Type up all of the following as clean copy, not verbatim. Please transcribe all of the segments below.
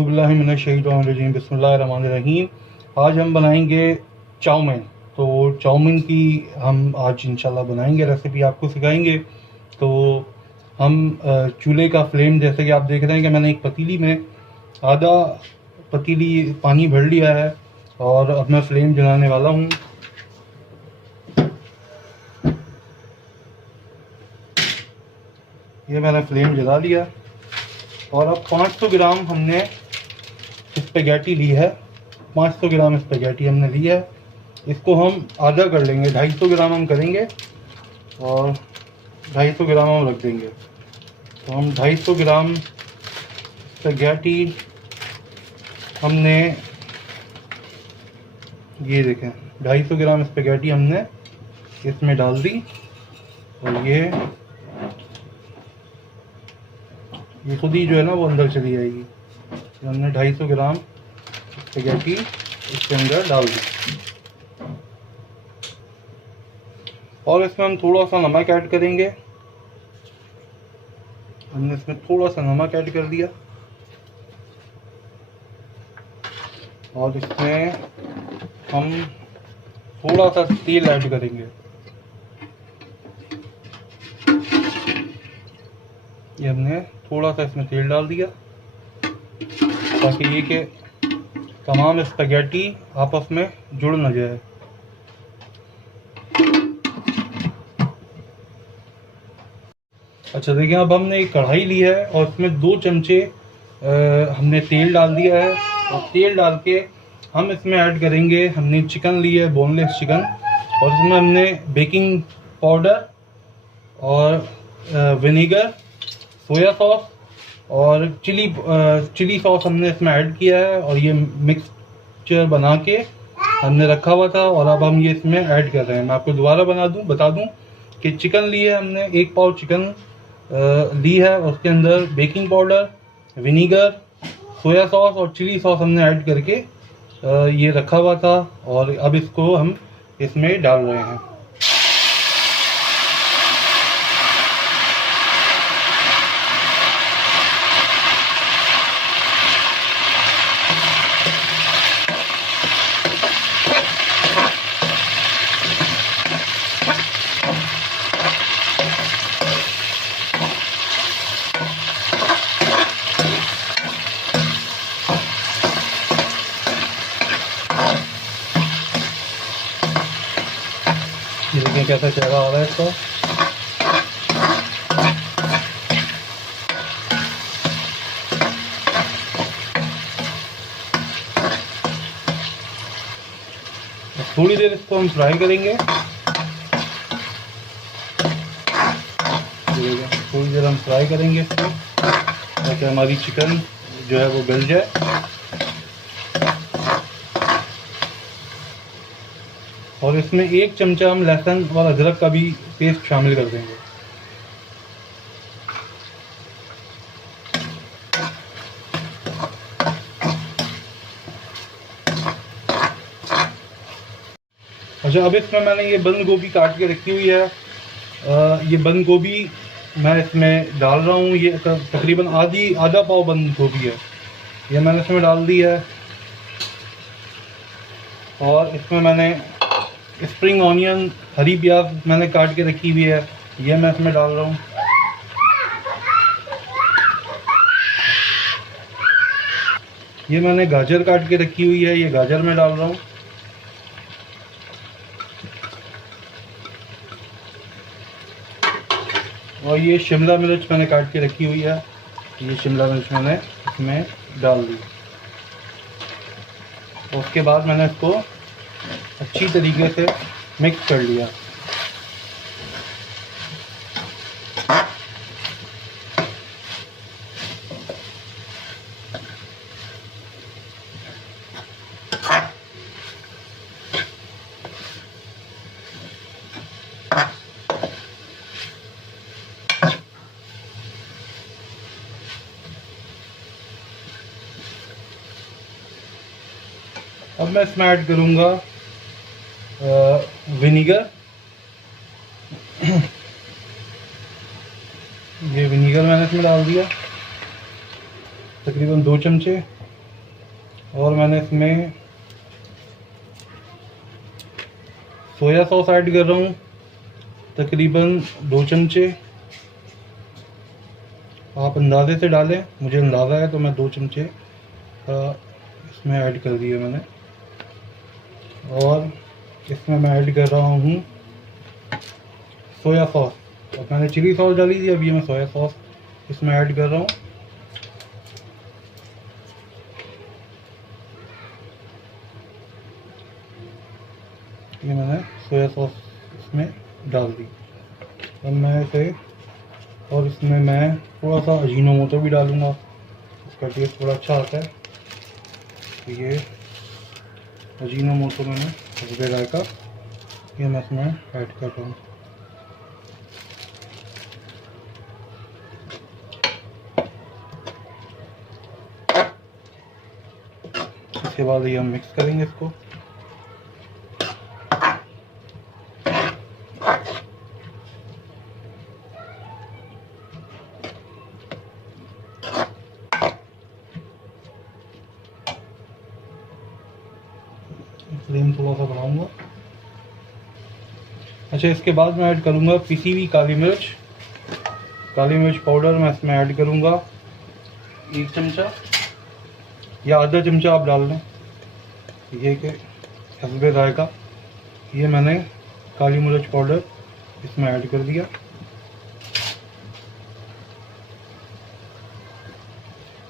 औज़ुबिल्लाहिमिनश्शैतानिर्रजीम बिस्मिल्लाहिर्रहमानिर्रहीम। आज हम बनाएंगे चाउमीन। तो चाउमीन की हम आज इंशाल्लाह बनाएंगे, रेसिपी आपको सिखाएंगे। तो हम चूल्हे का फ्लेम, जैसे कि आप देख रहे हैं कि मैंने एक पतीली में आधा पतीली पानी भर लिया है और अब मैं फ्लेम जलाने वाला हूँ। ये मैंने फ्लेम जला लिया और अब 500 ग्राम हमने स्पेगेटी ली है। 500 ग्राम स्पेगेटी हमने ली है। इसको हम आधा कर लेंगे, 250 ग्राम हम करेंगे और 250 ग्राम हम रख देंगे। तो हम 250 ग्राम स्पेगेटी हमने, ये देखें, 250 ग्राम स्पेगेटी हमने इसमें डाल दी और ये खुद ही जो है ना वो अंदर चली जाएगी। तो हमने 250 ग्राम स्पेगेटी इसके अंदर डाल दी और इसमें हम थोड़ा सा नमक ऐड करेंगे। हमने इसमें थोड़ा सा नमक ऐड कर दिया और इसमें हम थोड़ा सा तेल ऐड करेंगे। ये हमने थोड़ा सा इसमें तेल डाल दिया ताकि ये कि तमाम स्पेगेटी आपस में जुड़ न जाए। अच्छा देखिए, अब हमने एक कढ़ाई ली है और इसमें 2 चमचे हमने तेल डाल दिया है और तेल डाल के हम इसमें ऐड करेंगे, हमने चिकन ली है, बोनलेस चिकन, और इसमें हमने बेकिंग पाउडर और विनेगर, सोया सॉस और चिली सॉस हमने इसमें ऐड किया है और ये मिक्सचर बना के हमने रखा हुआ था और अब हम ये इसमें ऐड कर रहे हैं। मैं आपको दोबारा बता दूं कि चिकन ली है हमने, 1 पाव चिकन ली है, उसके अंदर baking powder, vinegar, soya sauce और चिली सॉस हमने ऐड करके ये रखा हुआ था और अब इसको हम इसमें डाल रहे हैं। ये देखिए कैसा चेहरा आ रहा है इसका। थोड़ी देर इसको हम फ्राई करेंगे। थोड़ी देर हम फ्राई करेंगे इसको ताकि हमारी चिकन जो है वो गल जाए। और इसमें 1 चमचा हम लहसुन और अदरक का भी पेस्ट शामिल कर देंगे। अच्छा, अब इसमें मैंने ये बंद गोभी काट के रखी हुई है। ये बंद गोभी मैं इसमें डाल रहा हूँ। ये तकरीबन आधा पाव बंद गोभी है, ये मैंने इसमें डाल दी है। और इसमें मैंने स्प्रिंग ऑनियन, हरी प्याज मैंने काट के रखी हुई है, ये मैं इसमें डाल रहा हूँ। ये मैंने गाजर काट के रखी हुई है, ये गाजर मैं डाल रहा हूँ। और ये शिमला मिर्च मैंने काट के रखी हुई है, ये शिमला मिर्च मैंने इसमें डाल दी। उसके बाद मैंने इसको अच्छी तरीके से मिक्स कर लिया। अब मैं इसमें ऐड करूँगा विनीगर। ये विनीगर मैंने इसमें डाल दिया, तकरीबन 2 चमचे। और मैंने इसमें सोया सॉस ऐड कर रहा हूँ, तकरीबन 2 चमचे। आप अंदाजे से डालें, मुझे अंदाज़ा है तो मैं 2 चमचे का इसमें ऐड कर दिया मैंने। और इसमें मैं ऐड कर रहा हूँ सोया सॉस। और मैंने चिली सॉस डाली थी, अभी मैं सोया सॉस इसमें ऐड कर रहा हूँ। ये मैंने सोया सॉस इसमें डाल दी। अब मैं इसे, और इसमें मैं थोड़ा सा अजीनोमोटो भी डालूँगा, इसका टेस्ट बड़ा अच्छा आता है। तो ये अजीनोमोटो मैंने हस्बे जायका ये मैं इसमें ऐड कर रहा हूँ। इसके बाद ये हम मिक्स करेंगे इसको। फ्लेम थोड़ा सा बढ़ाऊंगा। अच्छा, इसके बाद मैं ऐड करूंगा पिसी हुई काली मिर्च पाउडर। मैं इसमें ऐड करूंगा 1 चमचा या आधा चमचा आप डाल लें, ये कि हस्बे जायका। ये मैंने काली मिर्च पाउडर इसमें ऐड कर दिया।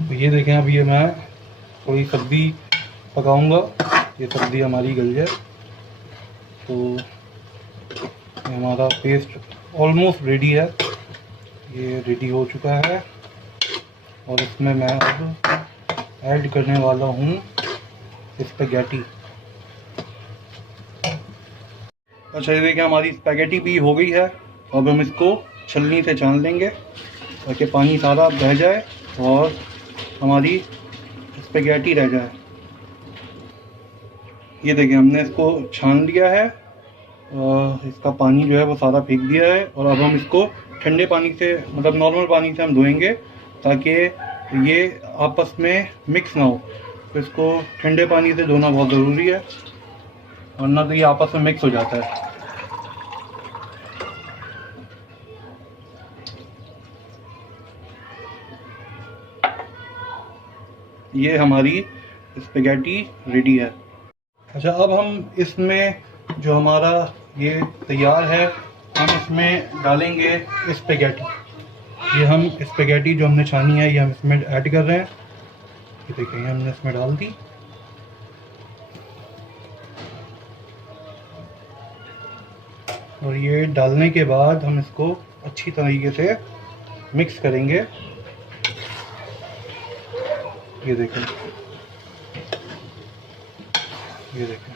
तो ये देखें, अब ये मैं थोड़ी सब्ज़ी पकाऊंगा, ये सब्ज़ी हमारी गल जाए। तो ये हमारा पेस्ट ऑलमोस्ट रेडी है, ये रेडी हो चुका है। और इसमें मैं अब ऐड करने वाला हूँ स्पैगेटी। अच्छा, ये देखिए हमारी स्पैगेटी भी हो गई है। अब हम इसको छलनी से छान लेंगे ताकि पानी सारा बह जाए और हमारी स्पैगेटी रह जाए। ये देखिए हमने इसको छान लिया है, इसका पानी जो है वो सारा फेंक दिया है। और अब हम इसको ठंडे पानी से, मतलब नॉर्मल पानी से हम धोएंगे ताकि ये आपस में मिक्स ना हो। तो इसको ठंडे पानी से धोना बहुत ज़रूरी है, वरना तो ये आपस में मिक्स हो जाता है। ये हमारी स्पैगेटी रेडी है। अच्छा, अब हम इसमें जो हमारा ये तैयार है, हम इसमें डालेंगे स्पैगेटी। ये हम स्पैगेटी जो हमने छानी है ये हम इसमें ऐड कर रहे हैं। ये देखिए हमने इसमें डाल दी। और ये डालने के बाद हम इसको अच्छी तरीके से मिक्स करेंगे। ये देखें, ये देखें।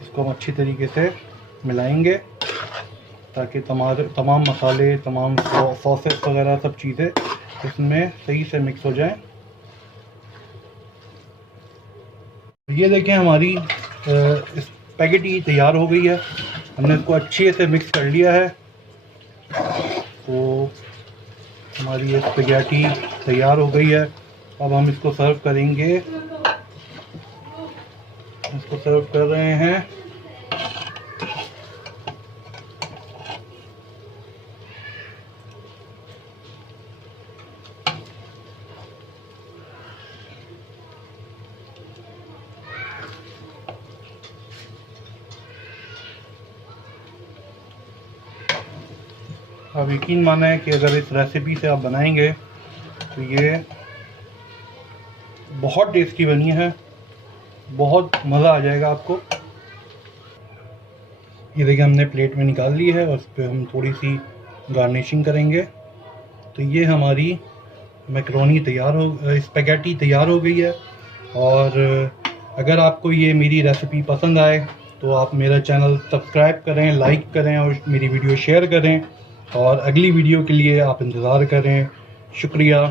इसको हम अच्छी तरीके से मिलाएंगे ताकि तमाम मसाले, तमाम सॉसेस वगैरह सब चीज़ें इसमें सही से मिक्स हो जाएं। ये देखें हमारी स्पैगेटी तैयार हो गई है, हमने इसको अच्छे से मिक्स कर लिया है। तो हमारी ये स्पैगेटी तैयार हो गई है। अब हम इसको सर्व करेंगे, इसको सर्व कर रहे हैं। आप यकीन माने कि अगर इस रेसिपी से आप बनाएंगे तो ये बहुत टेस्टी बनी है, बहुत मज़ा आ जाएगा आपको। ये देखिए हमने प्लेट में निकाल ली है और उस पर हम थोड़ी सी गार्निशिंग करेंगे। तो ये हमारी मैकरोनी स्पैगेटी तैयार हो गई है। और अगर आपको ये मेरी रेसिपी पसंद आए तो आप मेरा चैनल सब्सक्राइब करें, लाइक करें और मेरी वीडियो शेयर करें। और अगली वीडियो के लिए आप इंतज़ार करें। शुक्रिया।